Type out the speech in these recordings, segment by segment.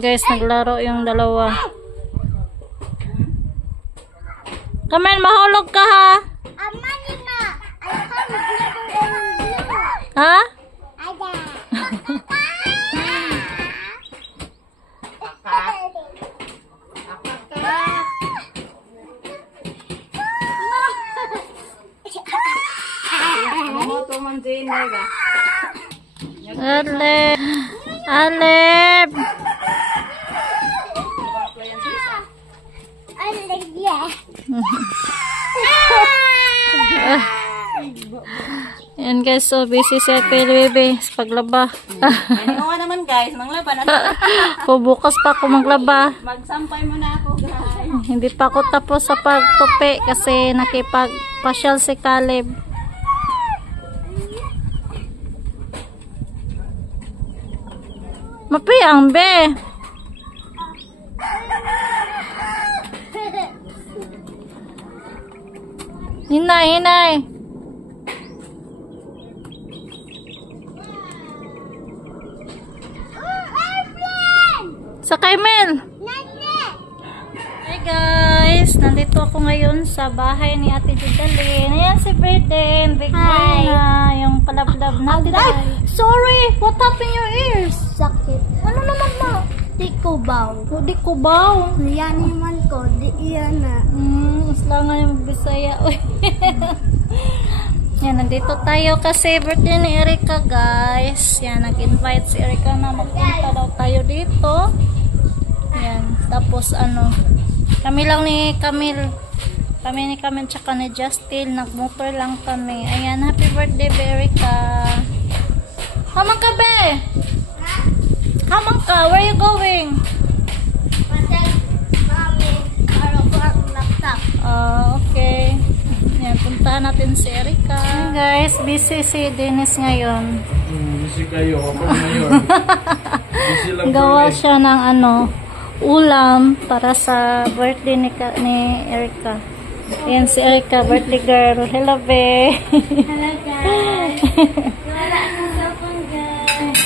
Guys, naglaro yung dalawa. Kamen, mahulog ka ha? Ha? Alep. Alep. Yan guys, so busy si Ate Baby sa paglaba. Ano nga naman guys, manglaba na. Bukas pa ako maglaba. Magsampay mo na ako guys. Hindi pa ako tapos sa pagtupi kasi nakipag-pasyal si Caleb. Mapiyang be. Hinay, hinay. Sakay Mel. Hey guys, nandito ako ngayon sa bahay ni Ate Judalyn. Ayan si Brayden, big boy na, yung palablab natin. Ay, sorry, what happened your ears? Sakit. Ano naman ma? Di ko baw. Di ko baw. Yan naman ko, di iyan na. Islangan yung Bisaya. Yan, nandito tayo kasi birthday ni Erika guys. Yan, nag-invite si Erika na magpunta daw tayo dito. Yan, tapos ano, kami lang ni Camille. Kami ni Camille tsaka ni Justin, nagmotor lang kami. Ayan, happy birthday be Erika. Hamang ka be? Hamang ka, where you going? Okay. Yan, puntahan natin si Erika. Guys, busy si Dennis ngayon. Busy kayo, ako ngayon. Busy lang gawa siya ng ano, ulam para sa birthday ni Erika. Ayan si Erika, birthday girl. Hello, be. Hello guys. Wala ang cellphone guys.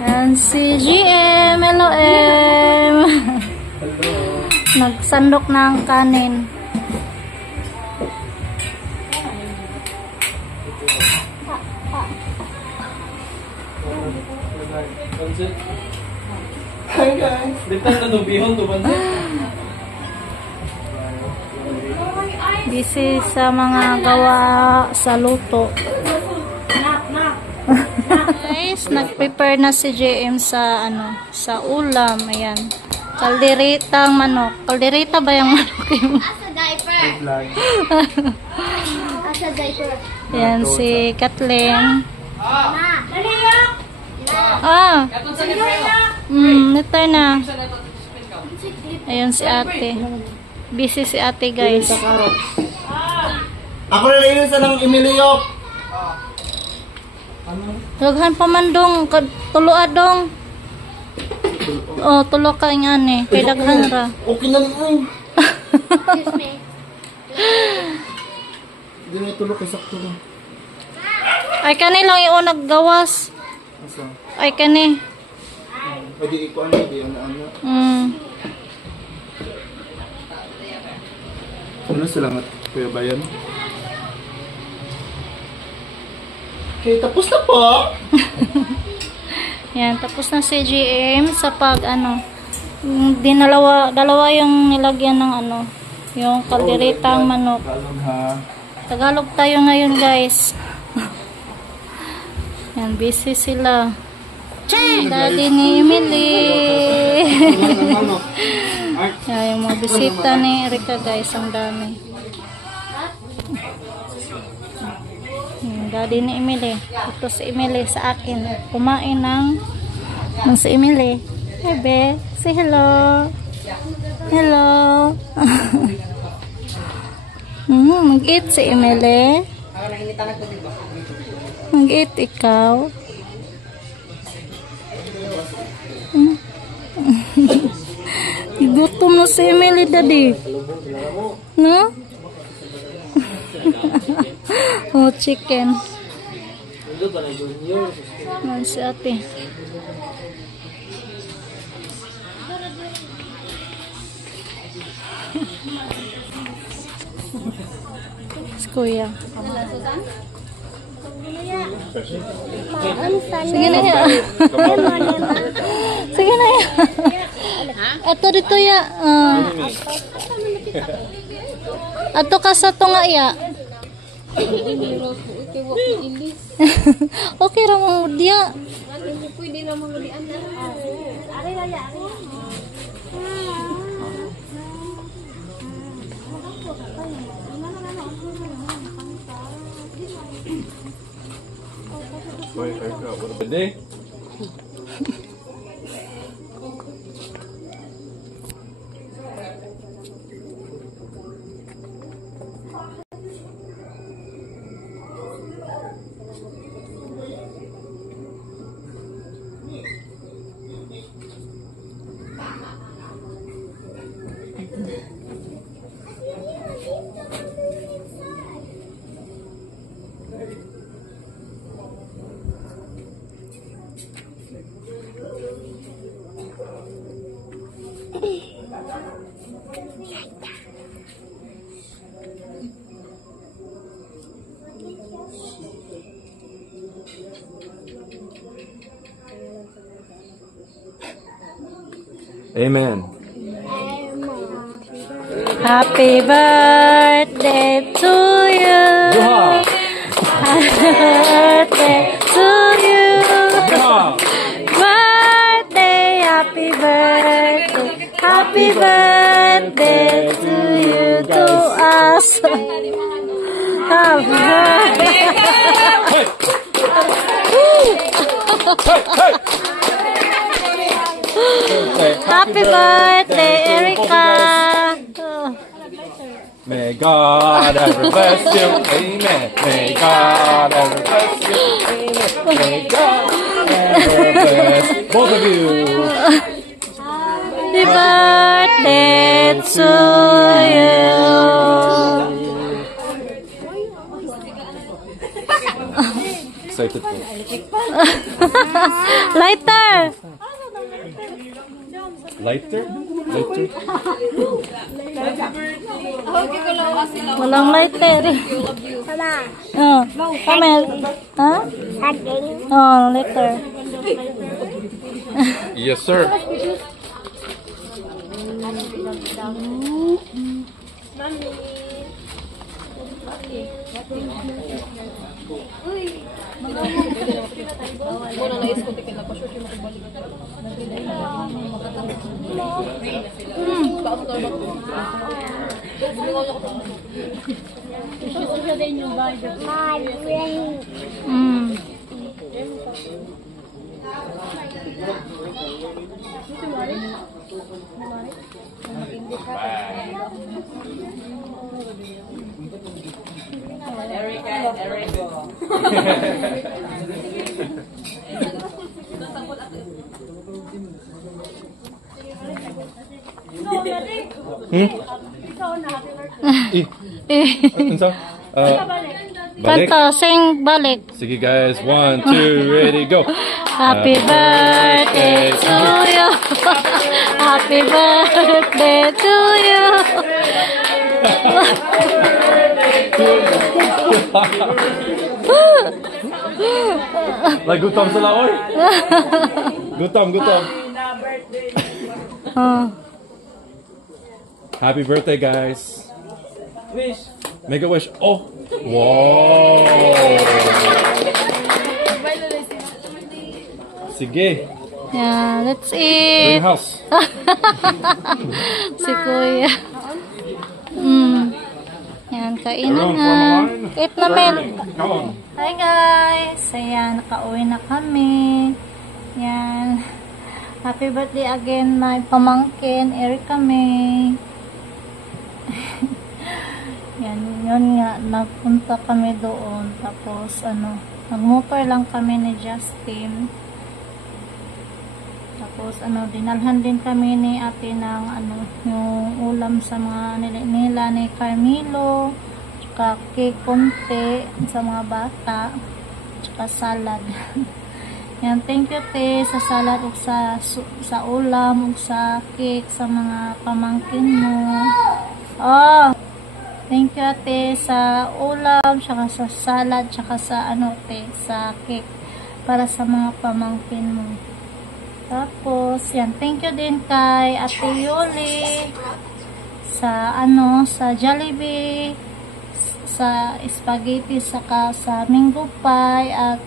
Ayan si GM. Hello, M. Nagsandok ng kanin. Hi guys. Dito na nubihon to bansa. Busy sa mga gawa sa luto. Guys, nag-prepare na si JM sa ano, sa ulam. Ayan. Kalderitang manok. Kalderita ba yung manok yung? Asa diaper. Asa diaper. Ayan si Kathleen. Ma, naliyok. Nitay na. Ayan si ate. Busy si ate guys. Ako na lang sa ng Emilio. Laghan pa man dong. Tuluadong. Oh, tulo ka nga ni. Kay daghan ra. Okay na mo. Excuse me. Hindi na tulog kay sakto na. Ay kani lang yung naggawas. Asa? Ay kani. Pwede ikuan na, di ano. Ano salamat, Kuya Bayan? Okay, tapos na po. Yan, tapos na si GM sa pag ano. Dalawa yung nilagyan ng ano, yung kalderitang manok. Tagalog ha. Tagalog tayo ngayon, guys. Yan, busy sila. Daddy ni Emily. Yan, yung mga bisita ni Erika, guys, ang dami. Yan, daddy ni Emily. Ito si Emily sa akin. Kumain ng si Emily. Hi, be. Say hello. Hello. Mag-eat si Emily. Mag-eat ikaw. Gutom na si Emily, daddy. No? Oh, chicken. Yan si ate. Si kuya. Sige na ya. Sige na ya. Ato dito ya. Ato ka sa tunga ya. Okay ra mo dia. Pwede na mga dian. Ari ra ya. Day. Amen. Happy birthday to you. Duha. Happy birthday to you. Duha. Birthday, happy birthday. Happy birthday to you, to us. Happy birthday. Happy birthday, Erica. May God ever bless you. Amen. May God ever bless you. Amen. May God ever bless both of you. Happy birthday to you. Excited po. Lighter. Lighter? Lighter? Walang lighter. Oh, kamel. Ha? Oh, lighter. Yes, sir. Mm. Unsa? Balik. Kanta, sing balik. Sige guys, 1, 2, ready, go. Happy birthday to you. Happy birthday to you. Like gutom sila oy. Gutom. Happy birthday guys. Wish. Make a wish. Oh. Wow. Sige. Yeah, let's Bring eat. house. Si Kuya. Yan, kainan Everyone na. form a line. Eat na, Mel. Come on. Hi guys! Ayan, nakauwi na kami. Yan. Happy birthday again, my pamangkin, Erica May. Yan, yun nga, nagpunta kami doon. Tapos, nagmotor lang kami ni Justin. Tapos, dinalhan din kami ni ate ng, yung ulam sa mga nila ni Carmelo. Tsaka cake konti sa mga bata. tsaka salad. Yan, thank you te sa salad ug sa ulam ug sa cake sa mga pamangkin mo. Oh, thank you ate sa ulam, tsaka sa salad, tsaka sa ano te, sa cake para sa mga pamangkin mo. Tapos, yan, thank you din kay Ate Yuli sa ano, sa Jollibee, sa spaghetti, saka sa mango pie at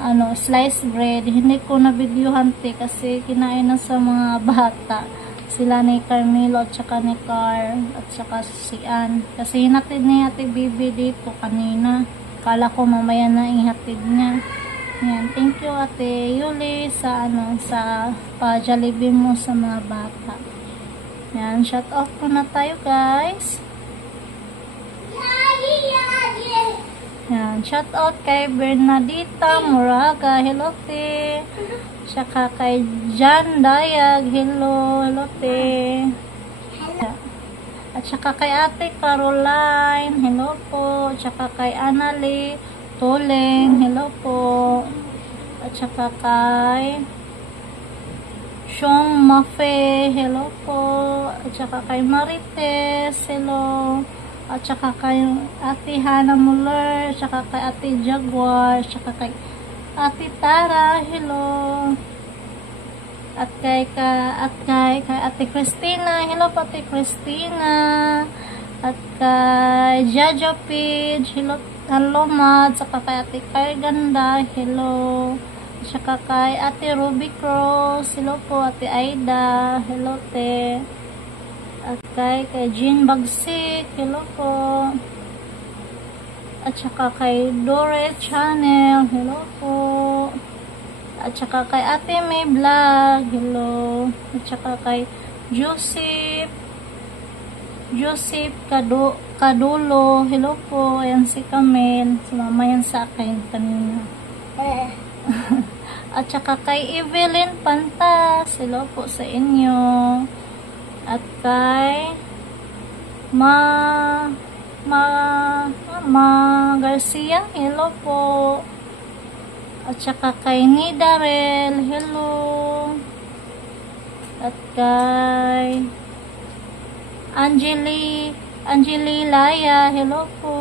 ano, sliced bread. Hindi ko na videohan te kasi kinain na sa mga bata. Sila ni Carmelo at saka ni Car at saka si Ann. Kasi hinatid ni Ate Bibi dito kanina. Kala ko mamaya na ihatid niya. Yan, thank you Ate Yuli sa ano, sa pa-Jollibee mo sa mga bata. Yan, shout off ko na tayo guys. Yan, shout out kay Bernadita Moraga, hello te. Saka kay Jan Dayag, hello, hello te. At saka kay Ate Caroline, hello po. Saka kay Annalie Toleng, hello po. At saka kay Shong Mafe, hello po. At saka kay Marites, hello. At saka kay Ate Hannah Muller, at saka kay Ate Jaguar, at saka kay Ate Tara, hello. At kay Ate Christina, hello po Ate Christina. At kay Jaja Page, hello Mad, at saka kay Ate Carganda, hello. At saka kay Ate Ruby Cross, hello po Ate Aida, hello te. At kay Jean Bagsik, hello po. At saka kay Doret Channel, hello po. At saka kay Ate May Vlog, hello. At saka kay Joseph Kadulo, hello po. Ayan si Camel, sumama yan sa akin kanina. At saka kay Evelyn Pantas, hello po sa inyo. At kay Ma Garcia, hello po. At saka kay Nidarel, hello. At kay Angeli Laya, hello po.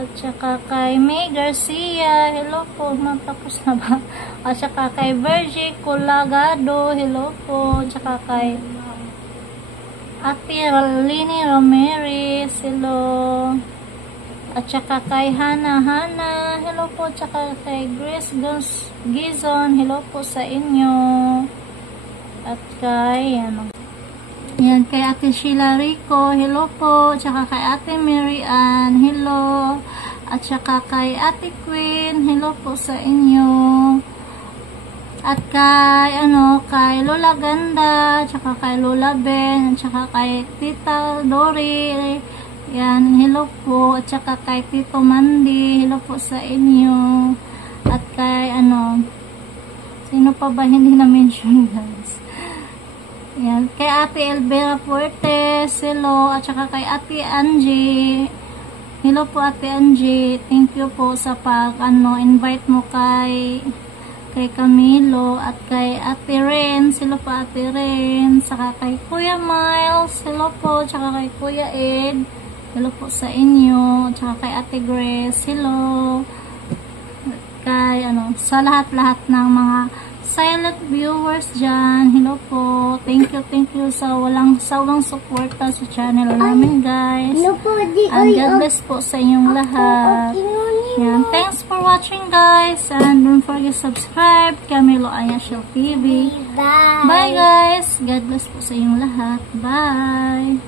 At saka kay May Garcia, hello po. Matapos na ba? At saka kay Virgie Colagado, hello po. At saka kay Ate Lini Ramirez, hello. At saka kay Hana, hello po. At saka kay Grace Gizon, hello po sa inyo. At kay yan, kay Ate Sheila Rico, hello po. At saka kay Ate Mary Ann, hello. At saka kay Ate Queen, hello po sa inyo. At kay kay Lola Ganda, at saka kay Lola Ben, at saka kay Tita Dory, yan, hello po. At saka kay Tito Mandy, hello po sa inyo. At kay sino pa ba hindi na-mention guys? Yan, kay Ate Elvira Fuertes, hello. At saka kay Ate Angie, hello po Ate Angie. Thank you po sa invite mo kay Camilo. At kay Ate Ren, hello po Ate Ren. Saka kay Kuya Miles, hello po. Saka kay Kuya Ed, hello po sa inyo. Saka kay Ate Grace, hello. At kay sa lahat-lahat ng mga silent viewers dyan, hello po. Thank you sa walang sawang suporta sa channel namin guys. And God bless po sa inyong lahat. Yan, thanks for watching guys. And don't forget to subscribe Camilo Ayashel TV. Bye guys. God bless po sa inyong lahat. Bye.